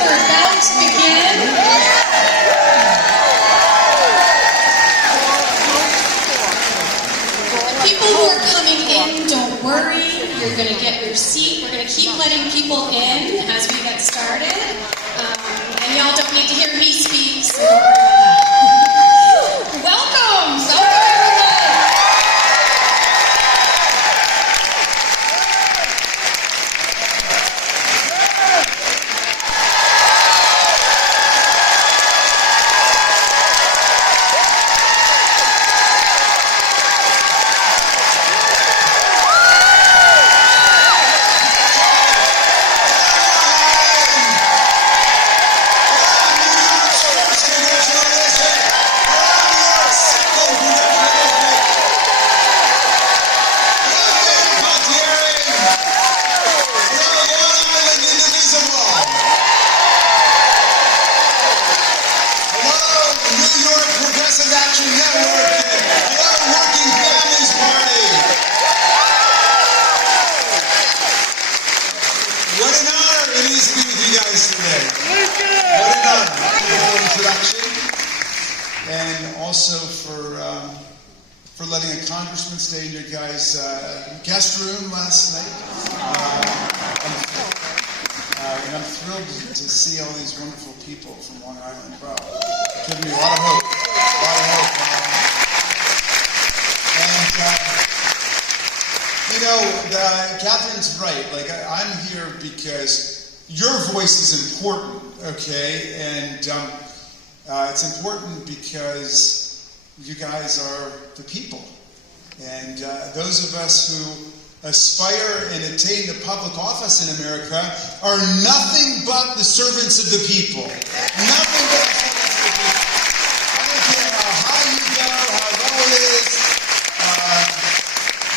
are about to begin. People who are coming in, don't worry. You're going to get your seat. We're going to keep letting people in as we get started. And y'all don't need to hear me speak, so don't worry about that. Welcome! Welcome, everyone! For letting a congressman stay in your guys' guest room last night. And I'm thrilled to see all these wonderful people from Long Island. Wow. Giving me a lot of hope. And, Catherine's right. Like, I'm here because your voice is important, okay? And it's important because you guys are the people. And those of us who aspire and attain to public office in America are nothing but the servants of the people. Nothing but the servants of the people. I don't care how high you go, how low it is.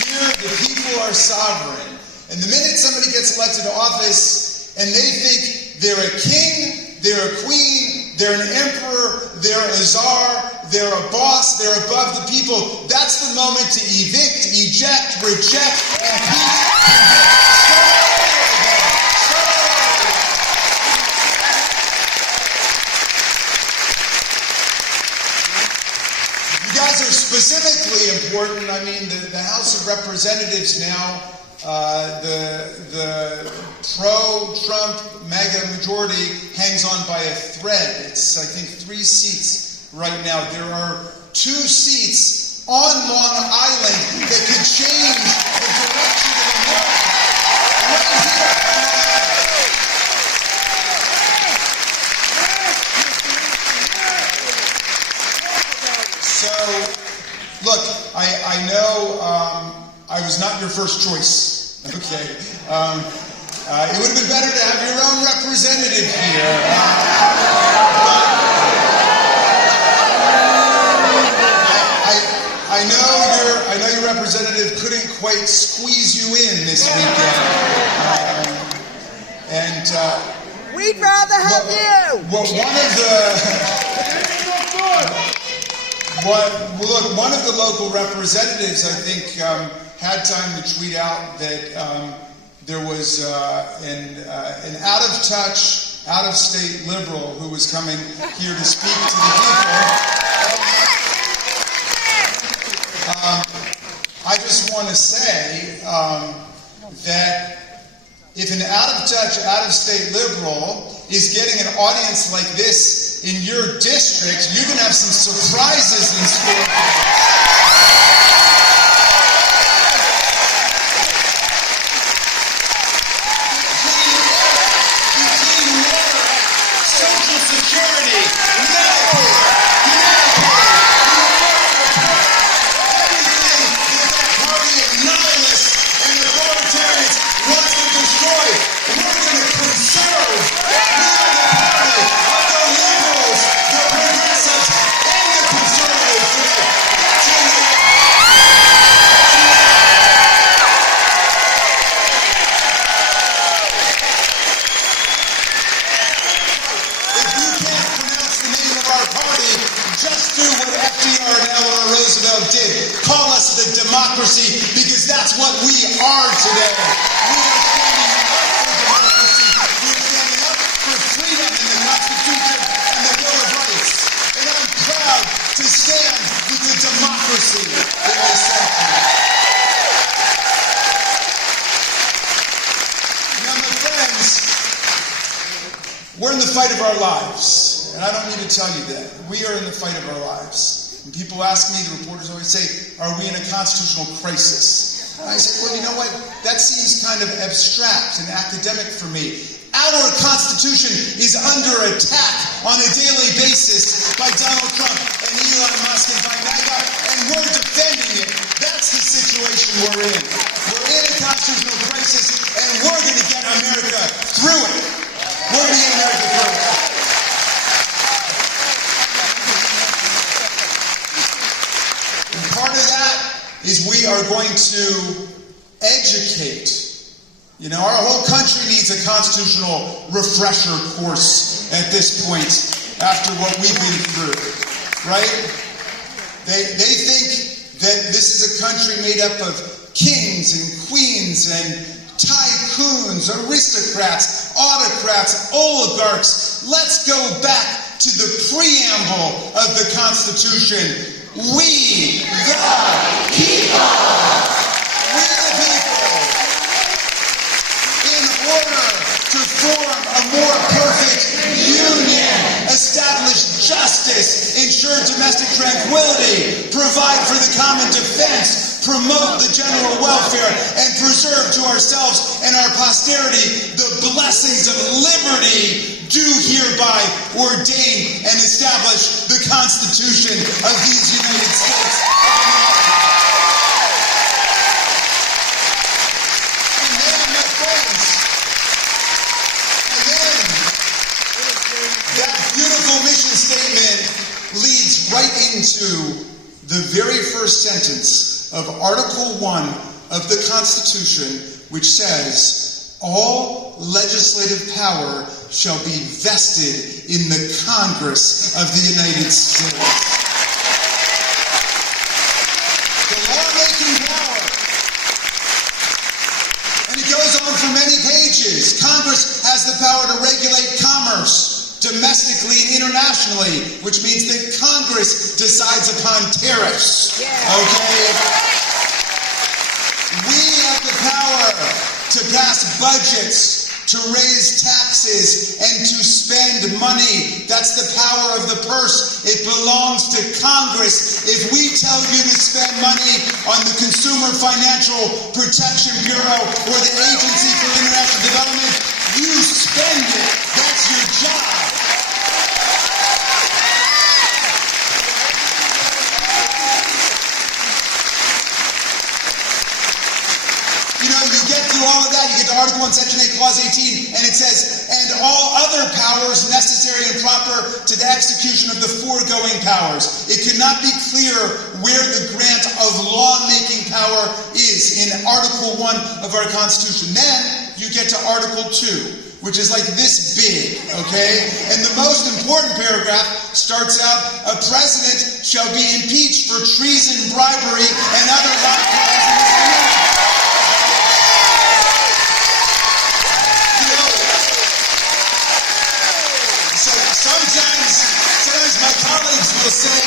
Here, the people are sovereign. And the minute somebody gets elected to office and they think they're a king, they're a queen, they're an emperor, they're a czar, they're a boss, they're above the people, that's the moment to evict, eject, reject, impeach, You guys are specifically important. I mean, the House of Representatives now, the pro-Trump MAGA majority hangs on by a thread. It's, I think, 3 seats right now. There are 2 seats on Long Island that could change the direction of America. Right here on Long Island. So, look, I know I was not your first choice, okay? It would have been better to have your own representative here. I know your representative couldn't quite squeeze you in this weekend. We'd rather have you. One of the local representatives, I think, had time to tweet out that there was an out-of-touch, out-of-state liberal who was coming here to speak to the people. I just want to say that if an out-of-touch, out-of-state liberal is getting an audience like this in your district, you're going to have some surprises in store. Social Security, Medicare, everything that party of nihilists and authoritarians wants to destroy, we're going to conserve. We are the party of the liberals, the progressives, and the conservatives. If you can't pronounce the name of our party, just do what FDR and Eleanor Roosevelt did. Call us the democracy, because that's what we are today. We are standing up for democracy. We are standing up for freedom. friends, we're in the fight of our lives. And I don't need to tell you that. We are in the fight of our lives. When people ask me, the reporters always say, are we in a constitutional crisis? And I say, well, you know what? That seems kind of abstract and academic for me. Our Constitution is under attack on a daily basis by Donald Trump and Elon Musk and by MAGA, and we're defending it. That's the situation we're in. We're in a constitutional crisis, and we're going to get America through it. We're going to get America through it. And part of that is we are going to educate. You know, our whole country needs a constitutional refresher course at this point after what we've been through, right? They think that this is a country made up of kings and queens and tycoons, aristocrats, autocrats, oligarchs. Let's go back to the preamble of the Constitution. We the people. We the people. In order to form a more perfect union, establish justice, ensure domestic tranquility, provide for the common defense, promote the general welfare, and preserve to ourselves and our posterity the blessings of liberty, do hereby ordain and establish the Constitution of these United States of America. Mission statement leads right into the very first sentence of Article 1 of the Constitution, which says, all legislative power shall be vested in the Congress of the United States. The lawmaking power. And it goes on for many pages. Congress has the power to regulate commerce, domestically and internationally, which means that Congress decides upon tariffs. Okay? We have the power to pass budgets, to raise taxes, and to spend money. That's the power of the purse. It belongs to Congress. If we tell you to spend money on the Consumer Financial Protection Bureau or the Agency for International Development, you spend it. That's your job. All of that, you get to Article 1, Section 8, Clause 18, and it says, and all other powers necessary and proper to the execution of the foregoing powers. It could not be clear where the grant of lawmaking power is in Article 1 of our Constitution. Then you get to Article 2, which is like this big, okay? And the most important paragraph starts out, a president shall be impeached for treason, bribery, and other high crimes and misdemeanors. Sometimes my colleagues will say,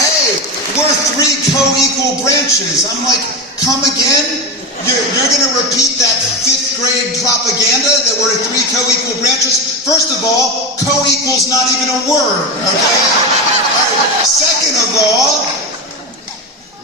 hey, we're three co-equal branches. I'm like, come again? You're going to repeat that 5th grade propaganda that we're three co-equal branches? First of all, co-equal's not even a word, okay? All right. Second of all,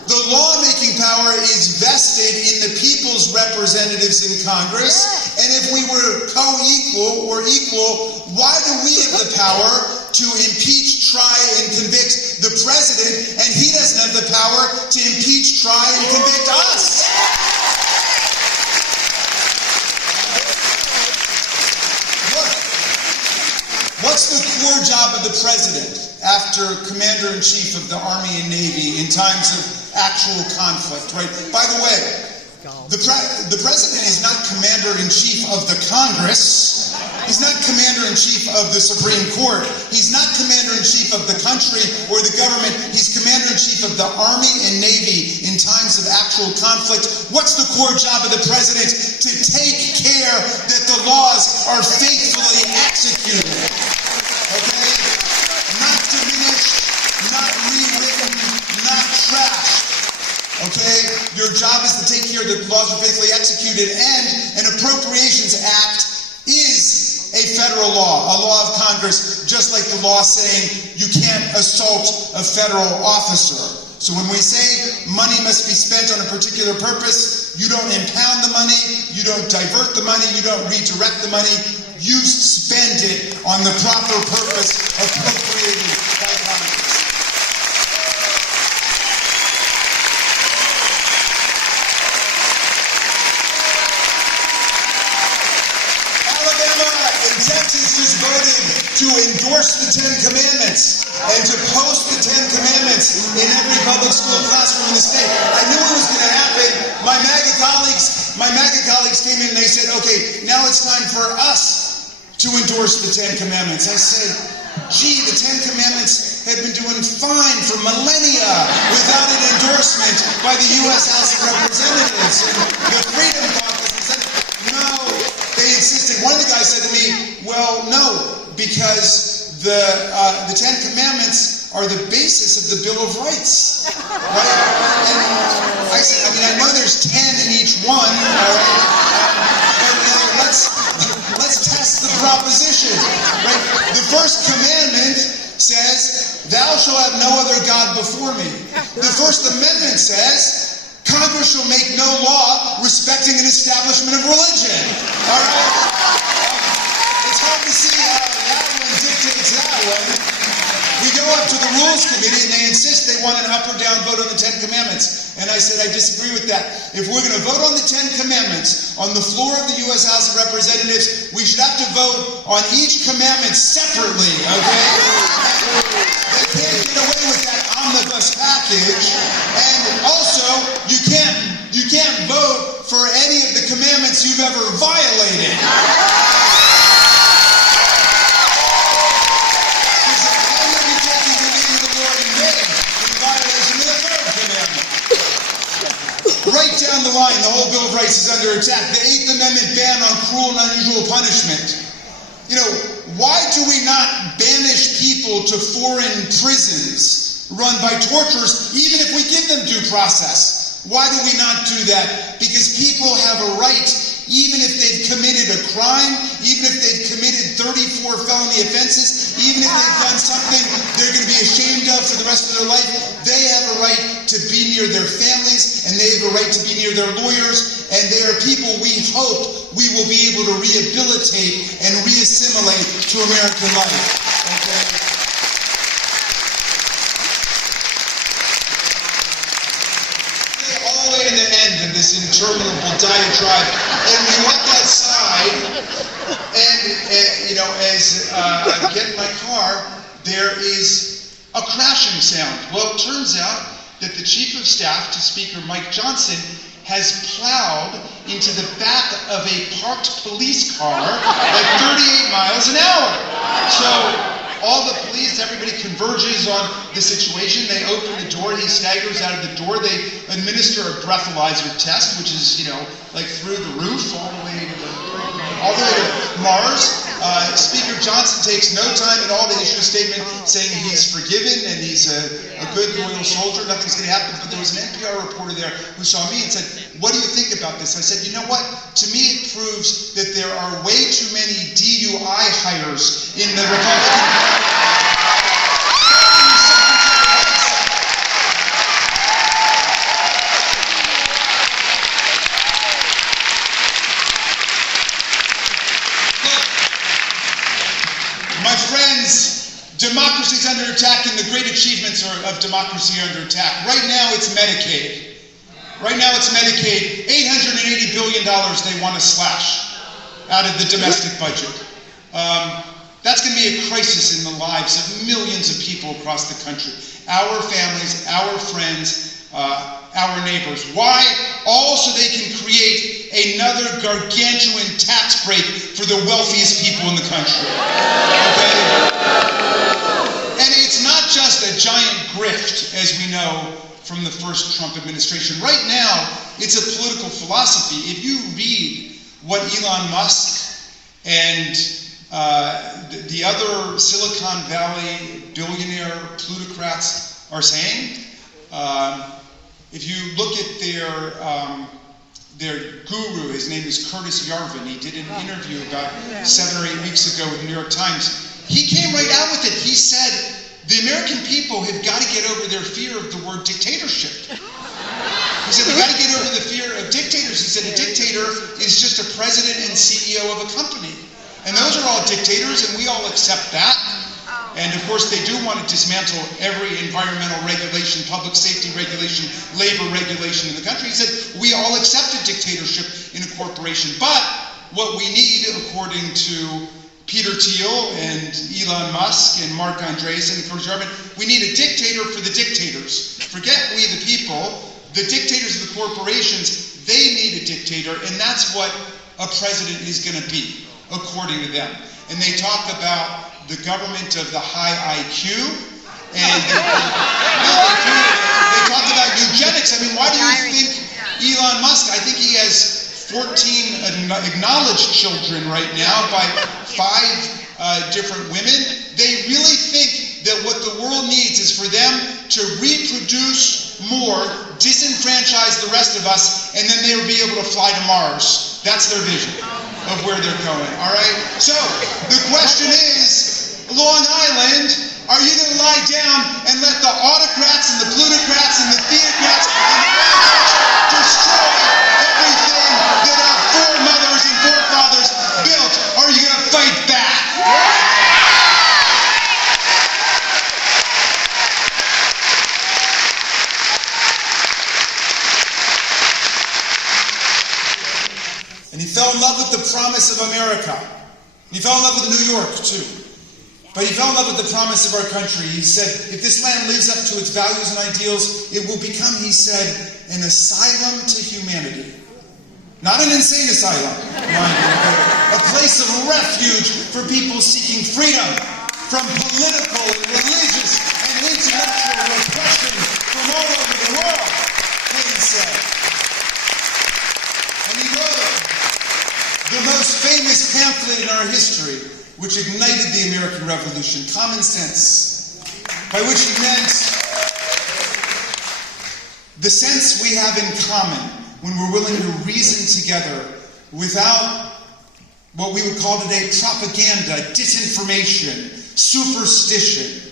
the lawmaking power is vested in the people's representatives in Congress. And if we were co-equal or equal, why do we have the power to impeach, try, and convict the president, and he doesn't have the power to impeach, try, and convict us? Look, what's the core job of the president after Commander-in-Chief of the Army and Navy in times of actual conflict, right? By the way, the president is not Commander-in-Chief of the Congress. He's not Commander-in-Chief of the Supreme Court. He's not Commander-in-Chief of the country or the government. He's Commander-in-Chief of the Army and Navy in times of actual conflict. What's the core job of the president? To take care that the laws are faithfully executed. Okay? Not diminished, not rewritten, not trashed. Okay? Your job is to take care that the laws are faithfully executed, and an Appropriations Act federal law, a law of Congress, just like the law saying you can't assault a federal officer. So when we say money must be spent on a particular purpose, you don't impound the money, you don't divert the money, you don't redirect the money, you spend it on the proper purpose appropriated by Congress. Texas just voted to endorse the 10 Commandments and to post the 10 Commandments in every public school classroom in the state. I knew it was going to happen. My MAGA colleagues came in and they said, okay, now it's time for us to endorse the 10 Commandments. I said, gee, the 10 Commandments have been doing fine for millennia without an endorsement by the U.S. House of Representatives. And the Freedom Caucus said, no. They insisted. One of the guys said to me, well, no, because the 10 Commandments are the basis of the Bill of Rights. Right? And I said, I mean, I know there's 10 in each one, all right? But let's test the proposition. Right? The first commandment says, thou shalt have no other God before me. The First Amendment says, Congress shall make no law respecting an establishment of religion. All right? It's hard to see how that one dictates that one. We go up to the Rules Committee and they insist they want an up or down vote on the 10 Commandments. And I said, I disagree with that. If we're going to vote on the 10 Commandments on the floor of the U.S. House of Representatives, we should have to vote on each commandment separately, okay? And they can't get away with that omnibus package. And also, you can't vote for any of the commandments you've ever violated. Right down the line, the whole Bill of Rights is under attack. The 8th Amendment ban on cruel and unusual punishment. You know, why do we not banish people to foreign prisons run by torturers, even if we give them due process? Why do we not do that? Because people have a right, even if they've committed a crime, even if they've committed 34 felony offenses, even if they've done something they're going to be ashamed of for the rest of their life, they have a right to be near their families, and they have a right to be near their lawyers, and they are people we hope we will be able to rehabilitate and reassimilate to American life. Okay? All the way to the end of this interminable diatribe, and we went outside, and you know, as I get in my car, there is a crashing sound. Well, it turns out that the Chief of Staff to Speaker Mike Johnson has plowed into the back of a parked police car at 38 miles an hour. So all the police, everybody converges on the situation. They open the door. He staggers out of the door. They administer a breathalyzer test, which is, you know, like through the roof all the way to Mars. Speaker Johnson takes no time at all to issue a statement saying he's forgiven and he's a good, loyal soldier. Nothing's going to happen. But there was an NPR reporter there who saw me and said, what do you think about this? I said, you know what? To me, it proves that there are way too many DUI hires in the Republican Party. Democracy is under attack, and the great achievements of democracy are under attack. Right now, it's Medicaid. Right now, it's Medicaid. $880 billion they want to slash out of the domestic budget. That's going to be a crisis in the lives of millions of people across the country. Our families, our friends, our neighbors. Why? All so they can create another gargantuan tax break for the wealthiest people in the country. Okay? And it's not just a giant grift, as we know from the first Trump administration. Right now, it's a political philosophy. If you read what Elon Musk and the other Silicon Valley billionaire plutocrats are saying, if you look at their their guru, his name is Curtis Yarvin. He did an interview about 7 or 8 weeks ago with the New York Times. He came right out with it. He said, the American people have got to get over their fear of the word dictatorship. He said, we got to get over the fear of dictators. He said, a dictator is just a president and CEO of a company. And those are all dictators, and we all accept that. And of course, they do want to dismantle every environmental regulation, public safety regulation, labor regulation in the country. He said, we all accept a dictatorship in a corporation. But what we need, according to Peter Thiel and Elon Musk and Mark Andreessen and Curtis Yarvin, we need a dictator for the dictators. Forget we the people. The dictators of the corporations, they need a dictator, and that's what a president is going to be, according to them. And they talk about the government of the high IQ, and they talk about eugenics. I mean, why do you think Elon Musk, I think he has 14 acknowledged children right now by 5 different women. They really think that what the world needs is for them to reproduce more, disenfranchise the rest of us, and then they will be able to fly to Mars. That's their vision of where they're going, all right? So, the question is, Long Island, are you going to lie down and let the autocrats and the plutocrats and the theocrats and the oligarchs destroy everything that our foremothers and forefathers built? Or are you going to fight back? And he fell in love with the promise of America. And he fell in love with New York, too. But he fell in love with the promise of our country. He said, if this land lives up to its values and ideals, it will become, he said, an asylum to humanity. Not an insane asylum, mind you, but a place of refuge for people seeking freedom from political and religious and intellectual repression from all over the world, Haynes said. And he wrote the most famous pamphlet in our history, which ignited the American Revolution, Common Sense, by which he meant the sense we have in common when we're willing to reason together without what we would call today propaganda, disinformation, superstition,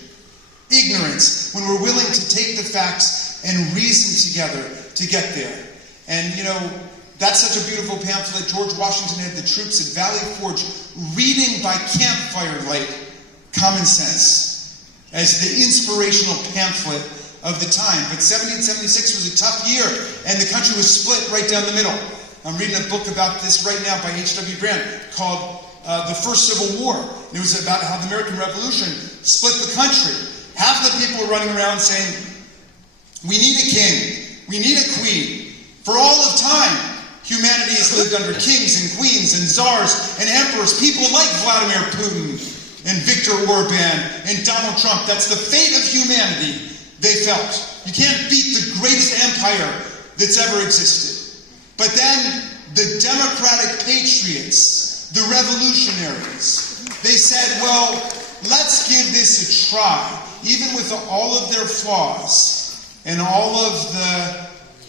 ignorance, when we're willing to take the facts and reason together to get there. And you know, that's such a beautiful pamphlet. George Washington had the troops at Valley Forge reading by campfire light Common Sense as the inspirational pamphlet of the time. But 1776 was a tough year, and the country was split right down the middle. I'm reading a book about this right now by H.W. Grant called The First Civil War. It was about how the American Revolution split the country. Half the people were running around saying, we need a king, we need a queen. For all of time, humanity has lived under kings and queens and czars and emperors, people like Vladimir Putin and Viktor Orban and Donald Trump. That's the fate of humanity, they felt. You can't beat the greatest empire that's ever existed. But then the democratic patriots, the revolutionaries, they said, well, let's give this a try. Even with all of their flaws and all of the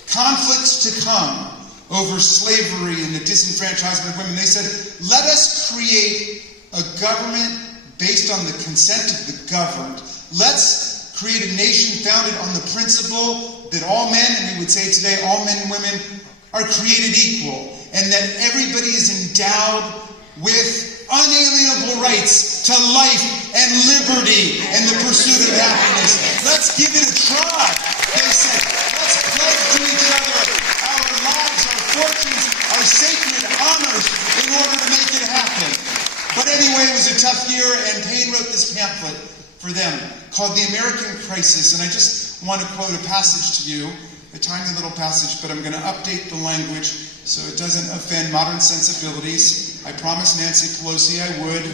conflicts to come over slavery and the disenfranchisement of women, they said, let us create a government based on the consent of the governed. Let's create a nation founded on the principle that all men, and we would say today, all men and women are created equal, and that everybody is endowed with unalienable rights to life and liberty and the pursuit of happiness. Let's give it a try, they said. Let's pledge to each other our lives, our fortunes, our sacred honors in order to make it happen. But anyway, it was a tough year, and Paine wrote this pamphlet for them called The American Crisis. And I just want to quote a passage to you, a tiny little passage, but I'm going to update the language so it doesn't offend modern sensibilities. I promised Nancy Pelosi I would.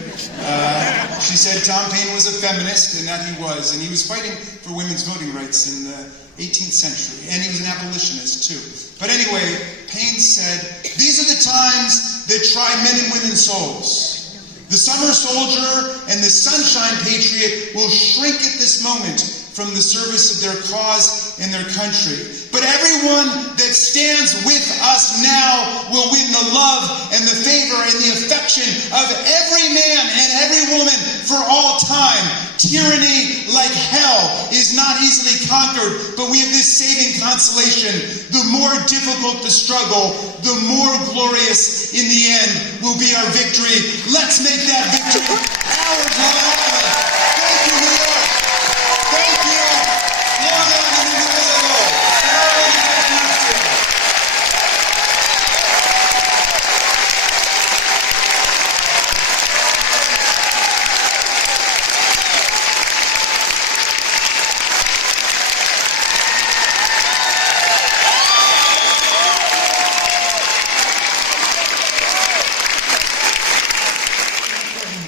She said Tom Paine was a feminist, and that he was. And he was fighting for women's voting rights in the 18th century. And he was an abolitionist, too. But anyway, Paine said, these are the times that try men and women's souls. The summer soldier and the sunshine patriot will shrink at this moment from the service of their cause and their country. But everyone that stands with us now will win the love and the favor and the affection of every man and every woman for all time. Tyranny, like hell, is not easily conquered, but we have this saving consolation. The more difficult the struggle, the more glorious in the end will be our victory. Let's make that victory ours, Long Island. Thank you, New York. Thank you, Long Island Indivisible.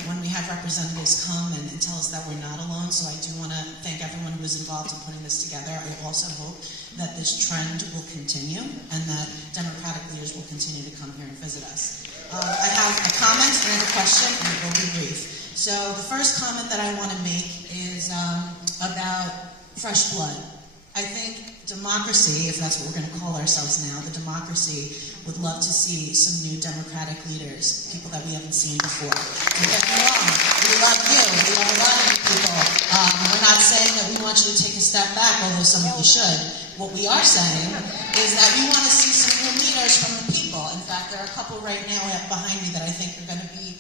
When we have representatives come and tell us that we're not alone, so I do want to thank everyone who was involved in putting this together. I also hope that this trend will continue and that Democratic leaders will continue to come here and visit us. I have a comment and a question, and it will be brief. So the first comment that I want to make is about fresh blood. I think democracy, if that's what we're going to call ourselves now, the democracy would love to see some new Democratic leaders, people that we haven't seen before. Don't get me wrong, we love you, we love a lot of you people. We're not saying that we want you to take a step back, although some of you should. What we are saying is that we want to see some new leaders from the people. In fact, there are a couple right now behind me that I think are going to be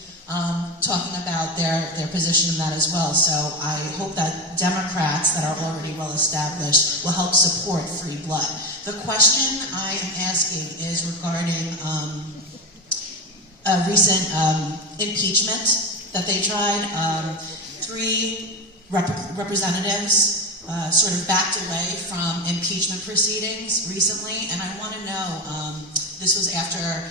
talking about their position in that as well. So I hope that Democrats that are already well established will help support free blood. The question I am asking is regarding a recent impeachment that they tried. 3 representatives sort of backed away from impeachment proceedings recently, and I want to know, this was after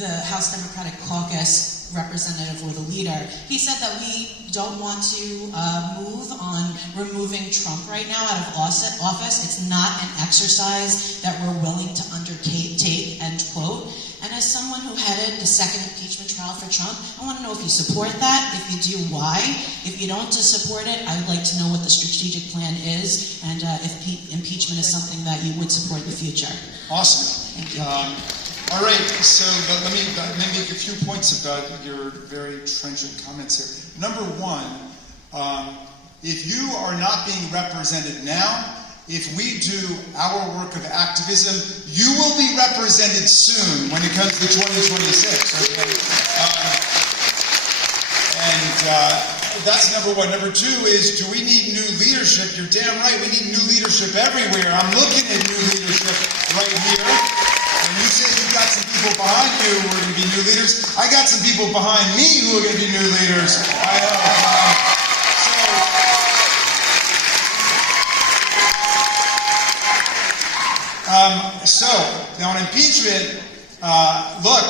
the House Democratic Caucus representative or the leader, he said that we don't want to move on removing Trump right now out of office. It's not an exercise that we're willing to undertake, end quote. And as someone who headed the second impeachment trial for Trump, I want to know if you support that. If you do, why? If you don't support it, I would like to know what the strategic plan is, and if impeachment is something that you would support in the future. Awesome. Thank you. All right, so let me make a few points about your very trenchant comments here. Number one, if you are not being represented now, if we do our work of activism, you will be represented soon when it comes to 2026. Okay? That's number one. Number two is, do we need new leadership? You're damn right, we need new leadership everywhere. I'm looking at new leadership right here. When you say you've got some people behind you who are going to be new leaders, I got some people behind me who are going to be new leaders. So now on impeachment, look,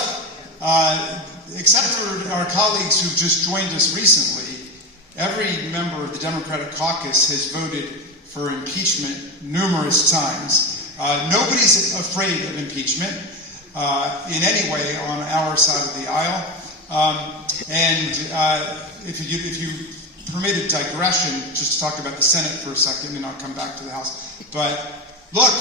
except for our colleagues who've just joined us recently, every member of the Democratic caucus has voted for impeachment numerous times. Nobody's afraid of impeachment in any way on our side of the aisle. If you permit a digression, just to talk about the Senate for a second, and I'll come back to the House. But look,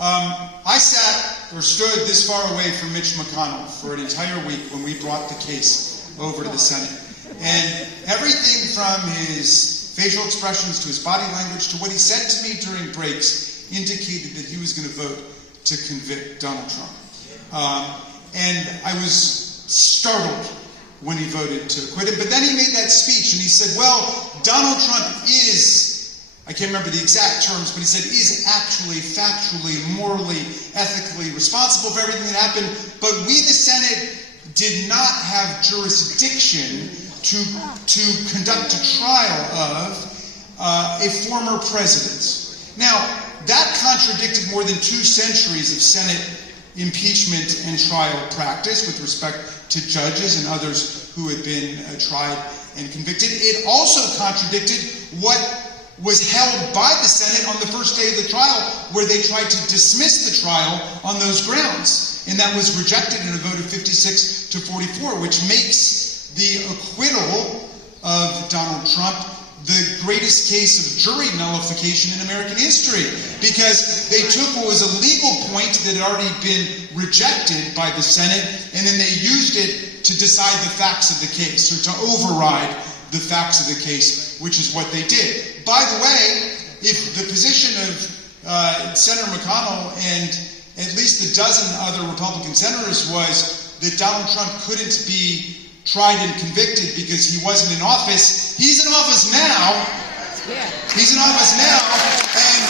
I sat or stood this far away from Mitch McConnell for an entire week when we brought the case over to the Senate. And everything from his facial expressions to his body language to what he said to me during breaks indicated that he was going to vote to convict Donald Trump. And I was startled when he voted to acquit him. But then he made that speech and he said, well, Donald Trump is, I can't remember the exact terms, but he said, is actually factually, morally, ethically responsible for everything that happened. But we, the Senate, did not have jurisdiction to conduct a trial of a former president. Now, that contradicted more than 2 centuries of Senate impeachment and trial practice with respect to judges and others who had been tried and convicted. It also contradicted what was held by the Senate on the first day of the trial, where they tried to dismiss the trial on those grounds. And that was rejected in a vote of 56 to 44, which makes the acquittal of Donald Trump the greatest case of jury nullification in American history, because they took what was a legal point that had already been rejected by the Senate, and then they used it to decide the facts of the case, or to override the facts of the case, which is what they did. By the way, if the position of Senator McConnell and at least a dozen other Republican senators was that Donald Trump couldn't be tried and convicted because he wasn't in office, he's in office now. He's in office now, and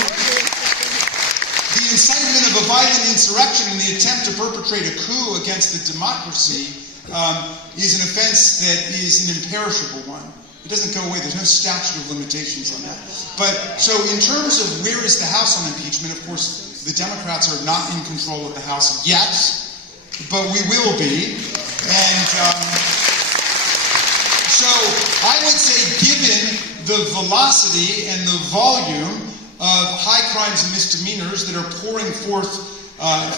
the incitement of a violent insurrection and the attempt to perpetrate a coup against the democracy is an offense that is an imperishable one. It doesn't go away. There's no statute of limitations on that. But so in terms of where is the House on impeachment, of course, the Democrats are not in control of the House yet, but we will be. And so I would say, given the velocity and the volume of high crimes and misdemeanors that are pouring forth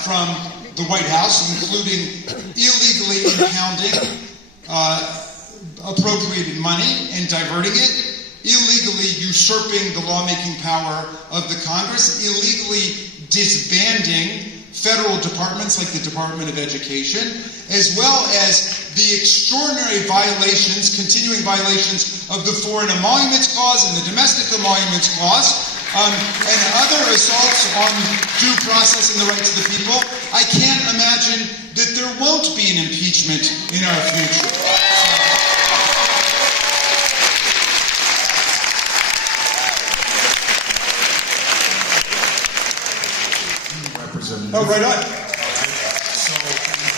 from the White House, including illegally impounding appropriated money and diverting it, illegally usurping the lawmaking power of the Congress, illegally disbanding federal departments like the Department of Education, as well as the extraordinary violations, continuing violations of the Foreign Emoluments Clause and the Domestic Emoluments Clause, and other assaults on due process and the rights of the people. I can't imagine that there won't be an impeachment in our future. Oh, right on. So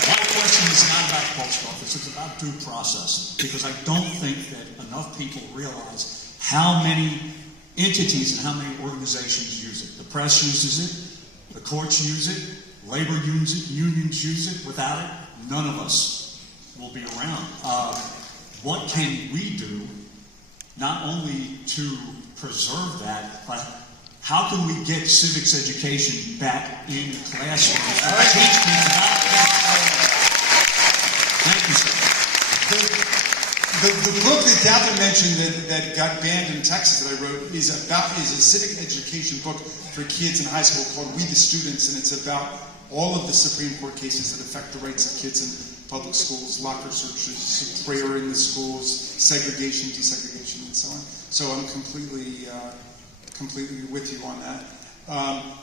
my question is not about the post office, it's about due process, because I don't think that enough people realize how many entities and how many organizations use it. The press uses it, the courts use it, labor unions use it. Without it, none of us will be around. What can we do, not only to preserve that, but how can we get civics education back in classrooms? Teach people about that. Thank you, sir. The book that Catherine mentioned that got banned in Texas that I wrote is a civic education book for kids in high school called We the Students, and it's about all of the Supreme Court cases that affect the rights of kids in public schools, locker searches, prayer in the schools, segregation, desegregation, and so on. So I'm completely with you on that.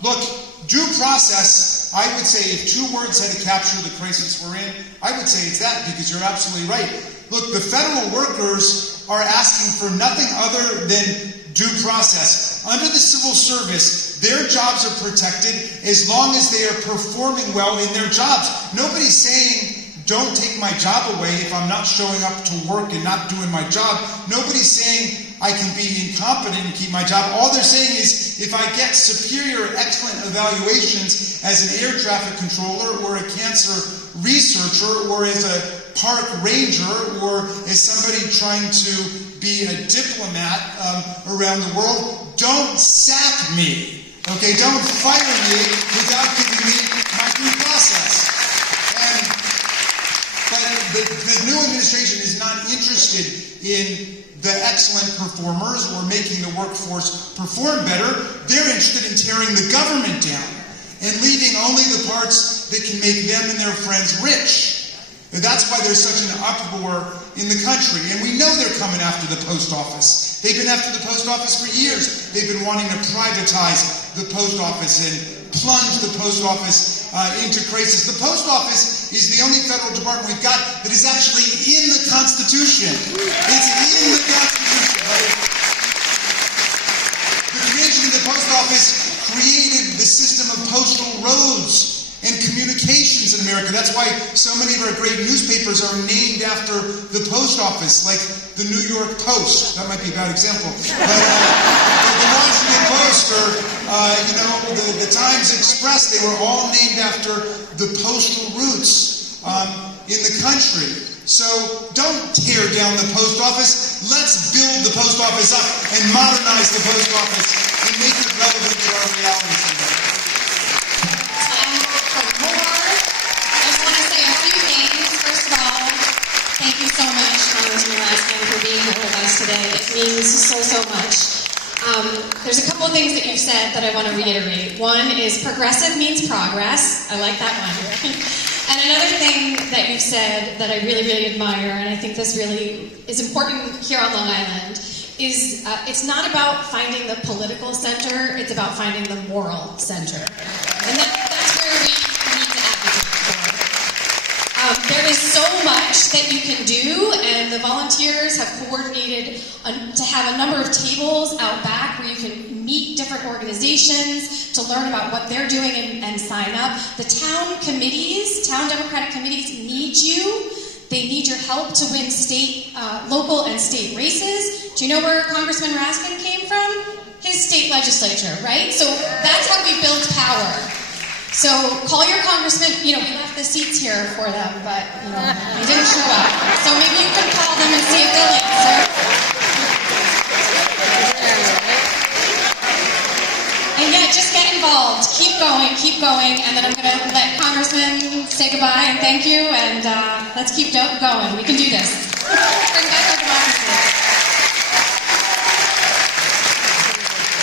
Look, due process, I would say if two words had to capture the crisis we're in, I would say it's that, because you're absolutely right. Look, the federal workers are asking for nothing other than due process. Under the civil service, their jobs are protected as long as they are performing well in their jobs. Nobody's saying, don't take my job away if I'm not showing up to work and not doing my job. Nobody's saying I can be incompetent and keep my job. All they're saying is if I get superior, excellent evaluations as an air traffic controller or a cancer researcher or as a park ranger or as somebody trying to be a diplomat around the world, don't sack me. Okay, don't fire me without giving me my due process. But the new administration is not interested in the excellent performers or making the workforce perform better. They're interested in tearing the government down and leaving only the parts that can make them and their friends rich. And that's why there's such an uproar in the country. And we know they're coming after the post office. They've been after the post office for years. They've been wanting to privatize the post office and plunge the post office into crisis. The post office is the only federal department we've got that is actually in the Constitution. It's in the Constitution, right? The creation of the post office created the system of postal roads and communications in America. That's why so many of our great newspapers are named after the post office, like the New York Post. That might be a bad example. But the Washington Post or the Times Express, they were all named after the postal routes in the country. So don't tear down the post office. Let's build the post office up and modernize the post office and make it relevant to our realities. Thank you so much, Congressman Raskin, for being here with us today. It means so, so much. There's a couple of things that you've said that I want to reiterate. One is progressive means progress. I like that one. And another thing that you've said that I really, really admire, and I think this really is important here on Long Island, is it's not about finding the political center, it's about finding the moral center. And that's where we need to advocate for. There is so much that you can do, and the volunteers have coordinated to have a number of tables out back where you can meet different organizations to learn about what they're doing and sign up. The town committees, town Democratic committees need you. They need your help to win state, local and state races. Do you know where Congressman Raskin came from? His state legislature, right? So that's how we build power. So call your congressman. You know, we left the seats here for them, but you know, they didn't show up. So maybe you can call them and see if they'll answer. And yeah, just get involved. Keep going, and then I'm going to let Congressman say goodbye and thank you, and let's keep going. We can do this. Bring back our democracy.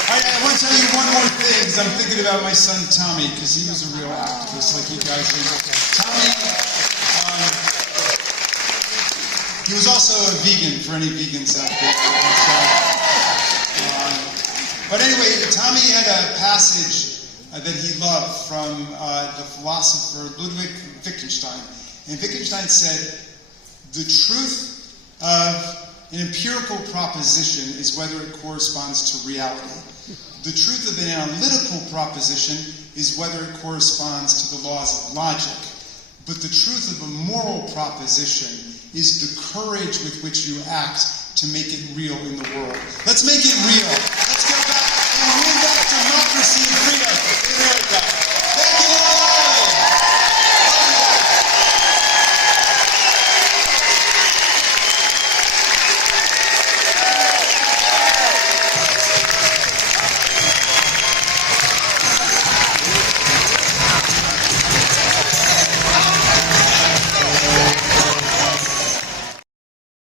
I want to tell you one more thing, because I'm thinking about my son Tommy, because he was a real activist like you guys did. Tommy, he was also a vegan, for any vegans out there. But anyway, Tommy had a passage that he loved from the philosopher Ludwig Wittgenstein. And Wittgenstein said, the truth of an empirical proposition is whether it corresponds to reality. The truth of an analytical proposition is whether it corresponds to the laws of logic. But the truth of a moral proposition is the courage with which you act to make it real in the world. Let's make it real. Let's